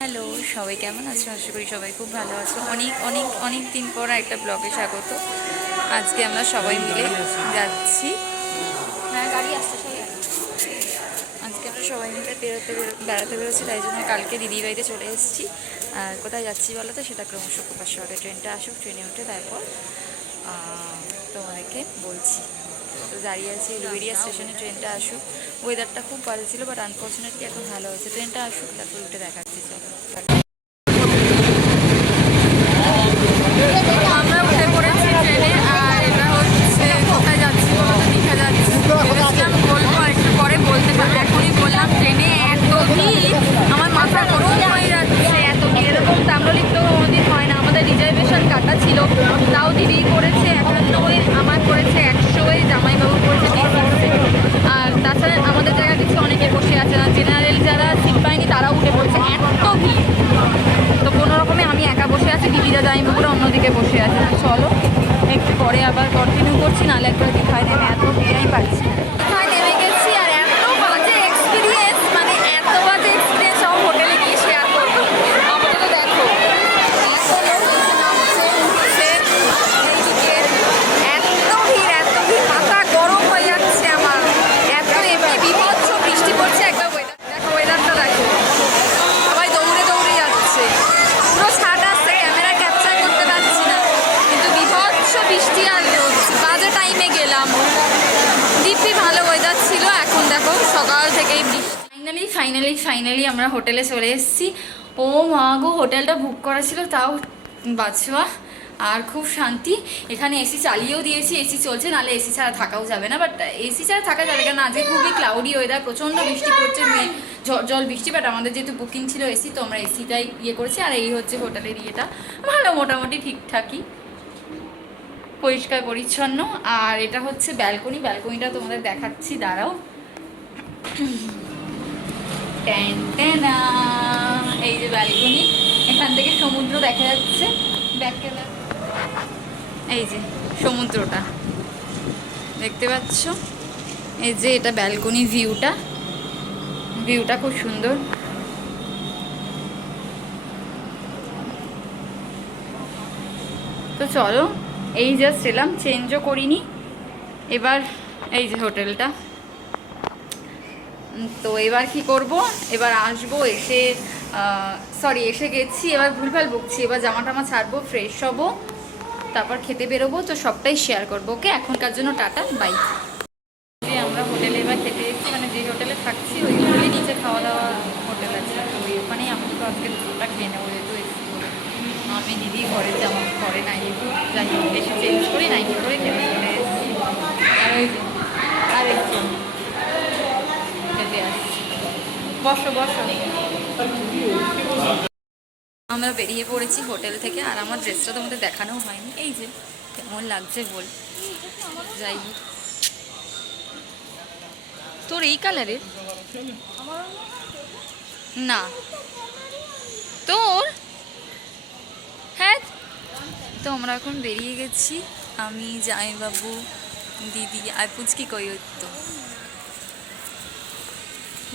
Hello, সবাই কেমন আছো? আশা করি সবাই খুব ভালো আছো। অনেক অনেক অনেক দিন পর একটা ব্লগে স্বাগত। আজকে আমরা সবাই মিলে যাচ্ছি। হ্যাঁ আজকে আমরা সবাই মিলে বেরোতে বেড়াতে বেরোচ্ছি, তাই জন্য কালকে দিদির বাড়িতে চলে এসেছি। আর কোথায় যাচ্ছি বলো তো? সেটা ক্রমশ প্রকাশ হবে ট্রেনটা আসুক, ট্রেনে উঠে তারপর তোমাদেরকে বলছি। তো দাঁড়িয়ে আছি উলুবেরিয়া স্টেশনে ট্রেনটা আসুক। ওয়েদারটা খুব ভালো ছিল বাট আনফর্চুনেটলি এখন ভালো আছে ট্রেনটা আসুক, তারপর উঠে দেখাচ্ছি, চলো আমরা উঠে পড়েছি ট্রেনে আর এটা হচ্ছে কোথায় যাচ্ছি বলো তো দীঘা যাচ্ছি ভেবেছিলাম বলব একটু পরে বলতে পারি এখনই বললাম ট্রেনে এত ভিড় আমার মাথা গরম হয়ে যাচ্ছে এত ভিড় এরকম তাম্রলিপ্ত কোনোদিন হয় না আমাদের রিজার্ভেশন কাটা ছিল তাও দিদি করেছে একান্নই আমার করেছে একশোয় জামাইবাবু করেছে ডিসিক্সে আর তাছাড়া আমাদের জায়গা কিছু অনেকে বসে আছে না জেনারেল যারা সিট পায়নি তারাও উঠে পড়ছে এত ভিড় তো কোনো রকমে আমি একা বসে আছি দিদিরা জামাইবাবুরা আছে চলো। একটু পরে আবার কন্টিনিউ করছি, নাহলে একবার দীঘায় নেমে এত ভিড় আমি পাচ্ছি না দীঘায় নেমে গেছি আর এত বাজে এক্সপিরিয়েন্স মানে এত বাজে এক্সপিরিয়েন্স সব হোটেলে গিয়ে শেয়ার করব আপাতত দেখো এত লোক এসে নামছে, উঠছে, এইদিকে। এত ভিড় এত ভিড় মাথা গরম হয়ে যাচ্ছে আমার এত এমনি বিভৎস বৃষ্টি পড়ছে একবার ওয়েদার দেখো ওয়েদারটা দেখো সবাই দৌড়ে দৌড়ে যাচ্ছে পুরো ছাদ আসছে ক্যামেরা ক্যাপচার করতে পারছি না কিন্তু বিভৎস বৃষ্টি আর রোদ বাজে টাইমে গেলাম দিব্যি ভালো ওয়েদার ছিল এখন দেখো সকাল থেকেই বৃষ্টি ফাইনালি ফাইনালি আমরা হোটেলে চলে এসেছি। ও মা গো, হোটেলটা বুক করা ছিল, তাও বাচ্চা আর খুব শান্তি। এখানে এসি চালিয়েও দিয়েছি এসি চলছে, নাহলে এসি ছাড়া থাকাও যাবে না। বাট এসি ছাড়া থাকা যাবে কেন আজকে খুবই ক্লাউডি ওয়েদার প্রচণ্ড বৃষ্টি পড়ছে জল বৃষ্টি। বাট আমাদের যেহেতু বুকিং ছিল এসি তো আমরা এসিটাই ইয়ে করেছি। আর এই হচ্ছে হোটেলের ইয়েটা। ভালো, মোটামুটি ঠিকঠাকই। পরিষ্কার, পরিচ্ছন্ন। আর এটা হচ্ছে ব্যালকনি ব্যালকনিটা তোমাদের দেখাচ্ছি, দাঁড়াও। এই যে ব্যালকনি এখান থেকে সমুদ্র দেখা যাচ্ছে। ব্যাক এই যে সমুদ্রটা। দেখতে পাচ্ছ? এই যে এটা ব্যালকনি ভিউটা। ভিউটা খুব সুন্দর। তো চলো, এই জাস্ট এলাম। চেঞ্জও করিনি। এবার এই যে হোটেলটা। তো এবার কি করব? এবার আসব, এসে সরি এসে গেছি, এবার ভুলভাল বকছি। এবার জামা টামা ছাড়বো ফ্রেশ হব, তারপর খেতে বেরোবো, তো সবটাই শেয়ার করব, ওকে? এখনকার জন্য টাটা বাই আমরা হোটেলে এবার খেতে এসেছি মানে যে হোটেলে থাকছি, ওই হোটেলে নিচে খাওয়া দাওয়া হোটেল আছে। তো ওখানেই আমরা তো আজকে দুটোটা খেয়ে নেব, যেহেতু আমি দিদি ঘরে যেমন ঘরে নাই যাই এসে চেঞ্জ করি নাইটি করে খেতে চলে এসেছি আর ওই যে আর একটু খেতে আসছি আমরা বেরিয়ে পড়েছি হোটেল থেকে, আর আমার ড্রেসটা তোমাদের দেখানো হয়নি। এই যে, কেমন লাগছে বল। যাই হোক। তোর এই কালারের? না। তোর? হ্যাঁ। তো আমরা এখন বেরিয়ে গেছি। আমি জামাইবাবু, দিদি আর পুচকি কই তো?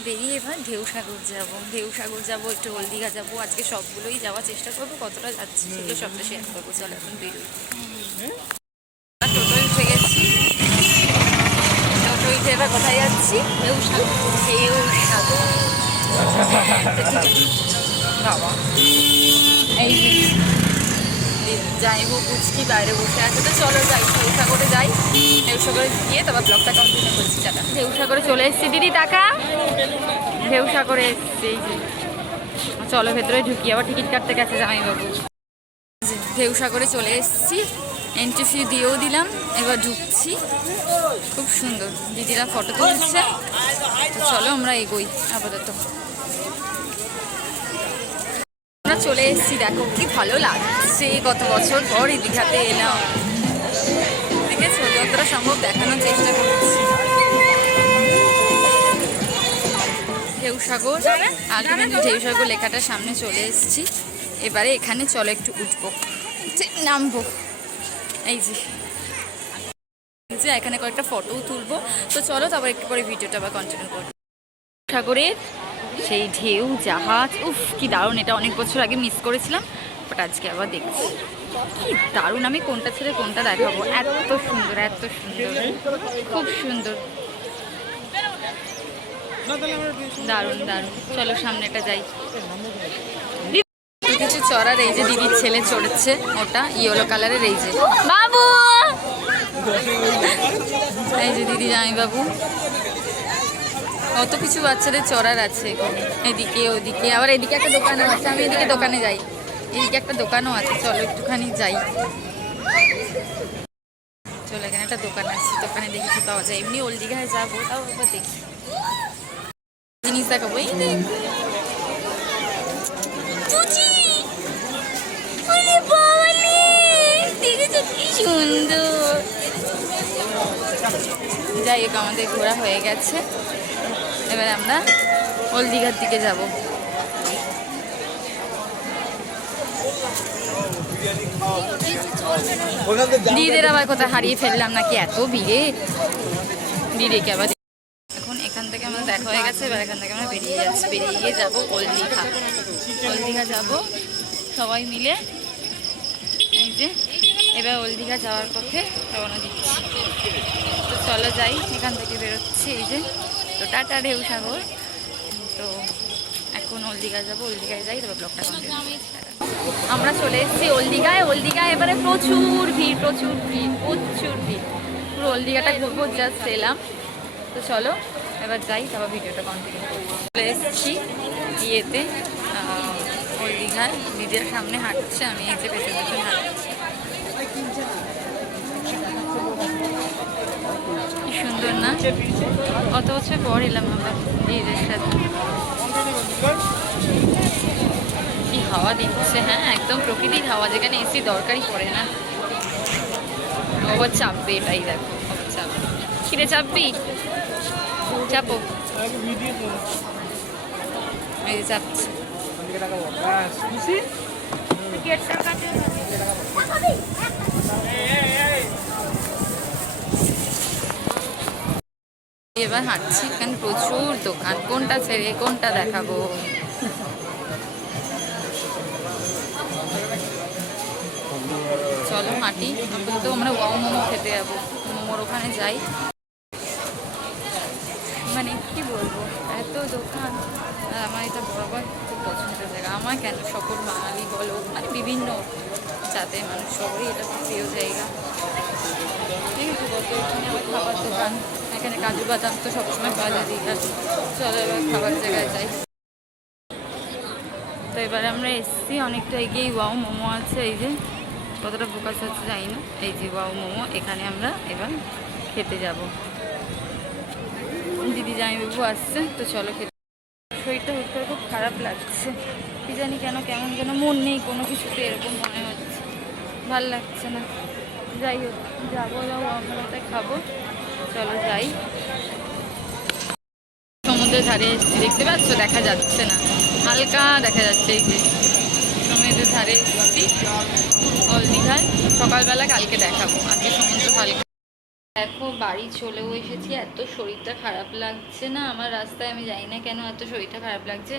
বেরিয়ে এবার ঢেউ সাগর যাব। ঢেউ সাগর যাব, একটু হলদিঘা যাব। আজকে সবগুলোই যাওয়ার চেষ্টা করব, কতটা যাচ্ছি সেগুলো সবটা শেয়ার করব। চলো এখন বেরোই। এবার কোথায় যাচ্ছি? ঢেউ সাগর ঢেউ সাগর যাইবো পুচকি বাইরে বসে আছে। তো চলো যাই ঢেউসাগরে যাই। ঢেউসাগরে গিয়ে তারপর ব্লগটা কন্টিনিউ করছি টাটা। ঢেউসাগরে চলে এসেছি দিদি টাকা? ঢেউসাগরে এসেছি চলো ভেতরে ঢুকি আবার টিকিট কাটতে গেছে জামাইবাবু। ঢেউসাগরে চলে এসেছি এন্ট্রি ফি দিয়েও দিলাম এবার ঢুকছি। খুব সুন্দর দিদিরা ফটো তুলছে। তো চলো আমরা এগোই আপাতত। আমরা চলে এসেছি দেখো কি ভালো লাগছে। কত বছর পর এই দীঘাতে এলাম। দেখেছ? যতটা সম্ভব দেখানোর চেষ্টা করছি। ঢেউসাগর আলটিমেটলি ঢেউসাগর লেখাটার সামনে চলে এসেছি। এবারে এখানে চলো একটু উঠবো। যে নামবো। এই যে। যে এখানে কয়েকটা ফটোও তুলবো। তো চলো তারপর একটু পরে ভিডিওটা আবার কন্টিনিউ করব। সাগরের সেই ঢেউ জাহাজ উফ কি দারুণ এটা অনেক বছর আগে মিস করেছিলাম বাট আজকে আবার দেখছি। কি দারুণ আমি কোনটা ছেড়ে কোনটা দেখাবো? এত সুন্দর এত সুন্দর খুব সুন্দর। দারুণ দারুণ। চলো সামনেটা যাই। কিছু চড়ার এই যে দিদির ছেলে চড়েছে ওটা ইয়েলো কালারের এই যে। বাবু! এই যে দিদি জামাই বাবু কত কিছু বাচ্চাদের চড়ার আছে এদিকে, ওদিকে। আবার এদিকে একটা দোকান আছে, আমি এদিকে দোকানে যাই। এদিকে একটা দোকানও আছে, চলো একটুখানি যাই। চলো, এখানে একটা দোকান আছে, দোকানে দেখি কি পাওয়া যায়। এমনি ওল্ড দীঘায় যাব, তাও একবার দেখি। জিনিস দেখাবো, এই সুন্দর? যাই হোক, আমাদের ঘোরা হয়ে গেছে। এবার আমরা ওল দীঘার দিকে যাব। দিদিদের আবার কোথায় হারিয়ে ফেললাম নাকি? এত ভিড়ে। দিদিকে আবার এখন এখান থেকে আমাদের দেখা হয়ে গেছে, এবার এখান থেকে আমরা বেরিয়ে যাচ্ছি। বেরিয়ে গিয়ে যাব ওল দীঘা। ওল যাব সবাই মিলে। এই যে, এবার ওল দীঘা যাওয়ার পথে রওনা দিচ্ছি। তো চলো যাই, এখান থেকে বেরোচ্ছি। এই যে তো টাটা ঢেউ সাগর। তো এখন ওল দীঘা যাব ওল দীঘায় যাই তবে ব্লগটা আমরা চলে এসেছি ওল দীঘায় ওল দীঘায় এবারে প্রচুর ভিড় প্রচুর ভিড় প্রচুর ভিড়। পুরো ওল দীঘাটা ঘুরবো জাস্ট এলাম। তো চলো এবার যাই তারপর ভিডিওটা কন্টিনিউ চলে এসেছি ইয়েতে আহ, ওল দীঘায় দিদির সামনে হাঁটছে আমি এই যে পেছন হাঁটছি কি সুন্দর না? কত বছর পর এলাম আমরা দিদিদের সাথে কি হাওয়া দিচ্ছে হ্যাঁ একদম প্রকৃতির হাওয়া যেখানে এসি দরকারই পড়ে না। ও আবার চাপবে এটাই দেখো চাপবে। খিরে চাপবি? চাপো। চাপছে। এবার হাঁটছি এখানে প্রচুর দোকান। কোনটা ছেড়ে, কোনটা দেখাবো? চলো হাঁটি। তো আমরা ওয়াও মোমো খেতে যাব। মোমোর ওখানে যাই। মানে কি বলব, এত দোকান। আমার এটা বরাবর খুব পছন্দের জায়গা। আমার কেন সকল বাঙালি বলো মানে বিভিন্ন জাতের মানুষ সবারই এটা প্রিয় জায়গা। ঠিক আছে আবার খাবার দোকান। এখানে কাজু বাদাম তো সবসময় পাওয়া যায়, দীঘা চলো এবার খাবার জায়গায় যাই। তো এবার আমরা এসছি, অনেকটা এগিয়ে ওয়াও মোমো আছে, এই যে। কতটা ফোকাস হচ্ছে জানি না এই যে ওয়াও মোমো, এখানে আমরা এবার খেতে যাব। দিদি জামাইবাবু আসছে, তো চলো খেতে শরীরটা হুট খুব খারাপ লাগছে। কি জানি কেন, কেমন যেন মন নেই, কোনো কিছুতে এরকম মনে হচ্ছে। ভালো লাগছে না। যাই হোক, যাব যাব আমরা খাব। চলো যাই। সমুদ্রের ধারে এসেছি, দেখতে পাচ্ছ? দেখা যাচ্ছে না। হালকা দেখা যাচ্ছে এই যে। সমুদ্রের ধারে এসেছি। দীঘায়। সকালবেলা কালকে দেখাবো। আজকে সমুদ্র হালকা। দেখো, বাড়ি চলেও এসেছি। এত শরীরটা খারাপ লাগছে না। আমার রাস্তায় আমি জানি না কেন এত শরীরটা খারাপ লাগছে।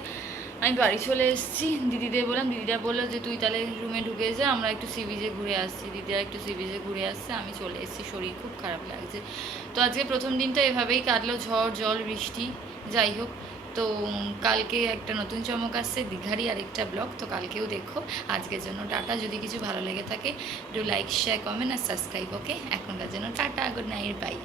আমি বাড়ি চলে এসেছি। দিদিদের বললাম, দিদিরা বলল যে, তুই তাহলে রুমে ঢুকে যা, আমরা একটু সি বিচে ঘুরে আসছি। দিদিরা একটু সি বিচে ঘুরে আসছে, আমি চলে এসেছি। শরীর খুব খারাপ লাগছে। তো আজকে প্রথম দিনটা এভাবেই কাটলো, ঝড়, জল, বৃষ্টি, যাই হোক। তো কালকে একটা নতুন চমক আসছে, দীঘারই আরেকটা ব্লগ, তো কালকেও দেখো। আজকের জন্য টাটা। যদি কিছু ভালো লেগে থাকে, একটু লাইক শেয়ার কমেন্ট আর সাবস্ক্রাইব ওকে এখনকার জন্য টাটা গুড নাইট বাই